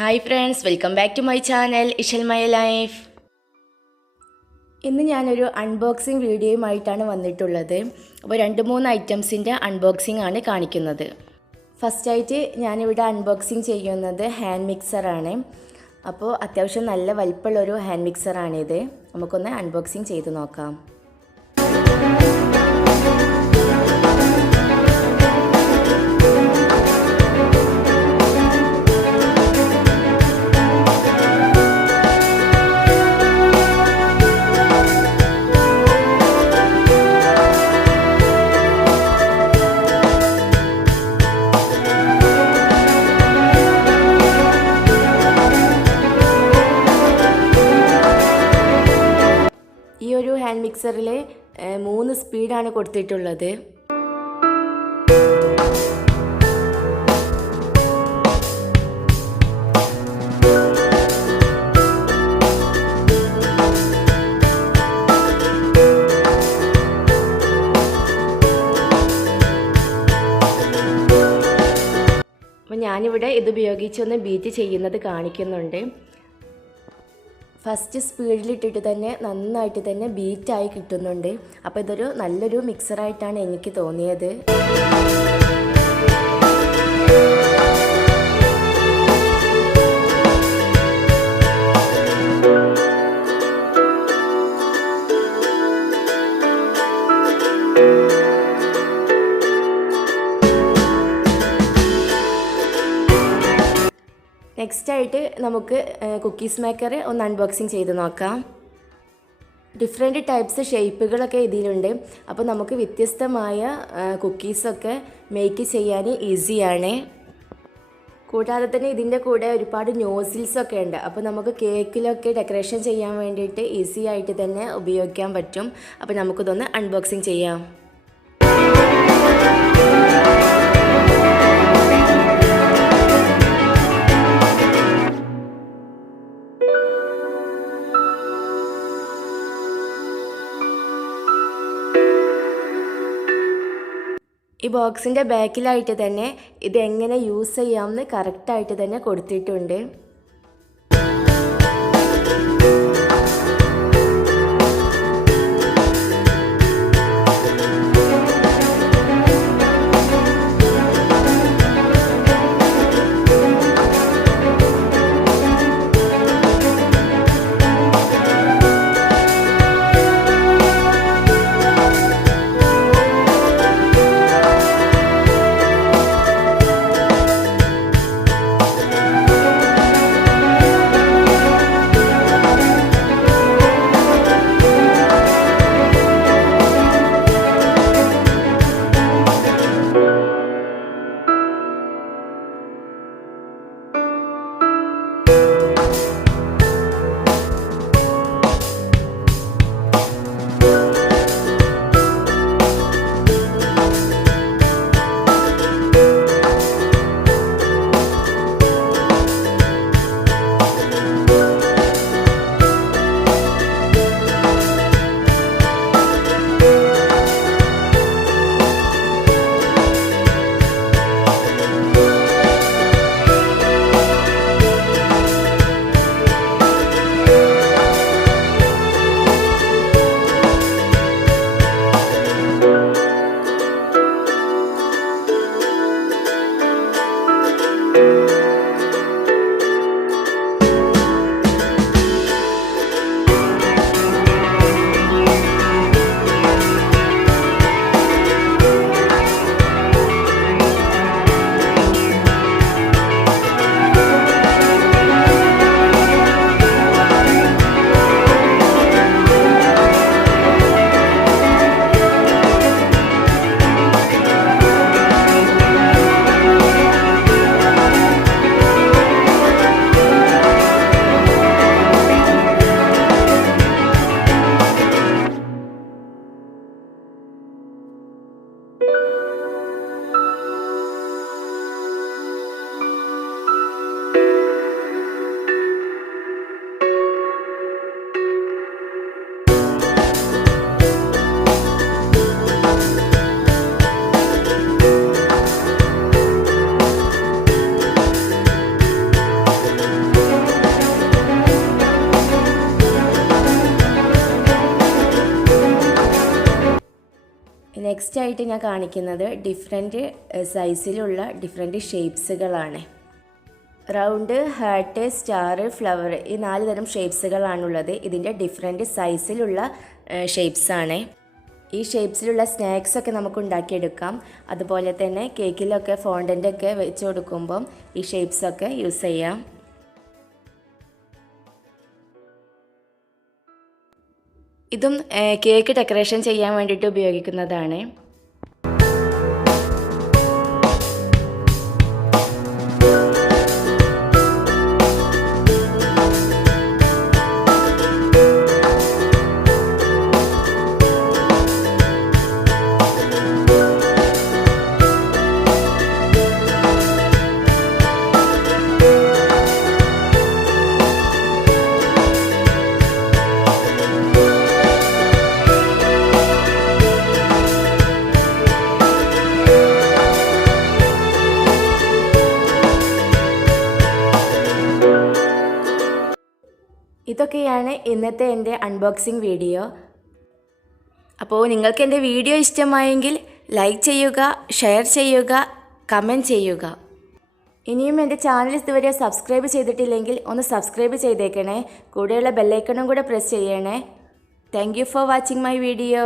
Hi friends, welcome back to my channel Ishal my life. ഇന്ന് ഞാനൊരു unboxing വീഡിയോയുമായിട്ടാണ് വന്നിട്ടുള്ളത്. അപ്പോൾ 2-3 ഐറ്റംസിൻ്റെ അൺബോക്സിംഗ് ആണ് കാണിക്കുന്നത്. ഫസ്റ്റായിട്ട് ഞാനിവിടെ അൺബോക്സിങ് ചെയ്യുന്നത് ഹാൻഡ് മിക്സറാണ്. അപ്പോൾ അത്യാവശ്യം നല്ല വലിപ്പമുള്ളൊരു ഹാൻഡ് മിക്സറാണിത്. നമുക്കൊന്ന് അൺബോക്സിങ് ചെയ്ത് നോക്കാം. ഈ ഒരു ഹാൻഡ് മിക്സറിൽ 3 സ്പീഡാണ് കൊടുത്തിട്ടുള്ളത്. അപ്പോൾ ഞാനിവിടെ ഇത് ഉപയോഗിച്ചൊന്ന് ബീറ്റ് ചെയ്യുന്നത് കാണിക്കുന്നുണ്ട്. ഫസ്റ്റ് സ്പീഡിലിട്ടിട്ട് തന്നെ നന്നായിട്ട് തന്നെ ബീറ്റായി കിട്ടുന്നുണ്ട്. അപ്പോൾ ഇതൊരു നല്ലൊരു മിക്സറായിട്ടാണ് എനിക്ക് തോന്നിയത്. നെക്സ്റ്റായിട്ട് നമുക്ക് കുക്കീസ് മേക്കർ ഒന്ന് അൺബോക്സിങ് ചെയ്ത് നോക്കാം. ഡിഫറെൻറ്റ് ടൈപ്സ് ഷേപ്പുകളൊക്കെ ഇതിലുണ്ട്. അപ്പോൾ നമുക്ക് വ്യത്യസ്തമായ കുക്കീസൊക്കെ മേക്ക് ചെയ്യാൻ ഈസിയാണ്. കൂടാതെ തന്നെ ഇതിൻ്റെ കൂടെ ഒരുപാട് നോസിൽസൊക്കെ ഉണ്ട്. അപ്പോൾ നമുക്ക് കേക്കിലൊക്കെ ഡെക്കറേഷൻ ചെയ്യാൻ വേണ്ടിയിട്ട് ഈസി ആയിട്ട് തന്നെ ഉപയോഗിക്കാൻ പറ്റും. അപ്പോൾ നമുക്കിതൊന്ന് അൺബോക്സിങ് ചെയ്യാം. ഈ ബോക്സിൻ്റെ ബാക്കിലായിട്ട് തന്നെ ഇതെങ്ങനെ യൂസ് ചെയ്യാമെന്ന് കറക്റ്റായിട്ട് തന്നെ കൊടുത്തിട്ടുണ്ട്. നെക്സ്റ്റ് ആയിട്ട് ഞാൻ കാണിക്കുന്നത് ഡിഫറെൻറ്റ് സൈസിലുള്ള ഡിഫറെൻറ്റ് ഷേപ്സുകളാണ്. റൗണ്ട്, ഹാർട്ട്, സ്റ്റാർ, ഫ്ലവർ ഈ 4 തരം ഷേപ്സുകളാണുള്ളത്. ഇതിൻ്റെ ഡിഫറെൻറ്റ് സൈസിലുള്ള ഷേപ്സാണ്. ഈ ഷേപ്സിലുള്ള സ്നാക്സൊക്കെ നമുക്ക് ഉണ്ടാക്കിയെടുക്കാം. അതുപോലെ തന്നെ കേക്കിലൊക്കെ ഫോണ്ടൻ്റൊക്കെ വെച്ച് കൊടുക്കുമ്പം ഈ ഷേപ്സൊക്കെ യൂസ് ചെയ്യാം. ഇതും കേക്ക് ഡെക്കറേഷൻ ചെയ്യാൻ വേണ്ടിയിട്ട് ഉപയോഗിക്കുന്നതാണ്. ഇതൊക്കെയാണ് ഇന്നത്തെ എൻ്റെ അൺബോക്സിങ് വീഡിയോ. അപ്പോൾ നിങ്ങൾക്ക് എൻ്റെ വീഡിയോ ഇഷ്ടമായെങ്കിൽ ലൈക്ക് ചെയ്യുക, ഷെയർ ചെയ്യുക, കമൻറ്റ് ചെയ്യുക. ഇനിയും എൻ്റെ ചാനൽ ഇതുവരെ സബ്സ്ക്രൈബ് ചെയ്തിട്ടില്ലെങ്കിൽ ഒന്ന് സബ്സ്ക്രൈബ് ചെയ്തേക്കണേ. കൂടെയുള്ള ബെല്ലൈക്കണും കൂടെ പ്രസ് ചെയ്യണേ. Thank you for watching my video.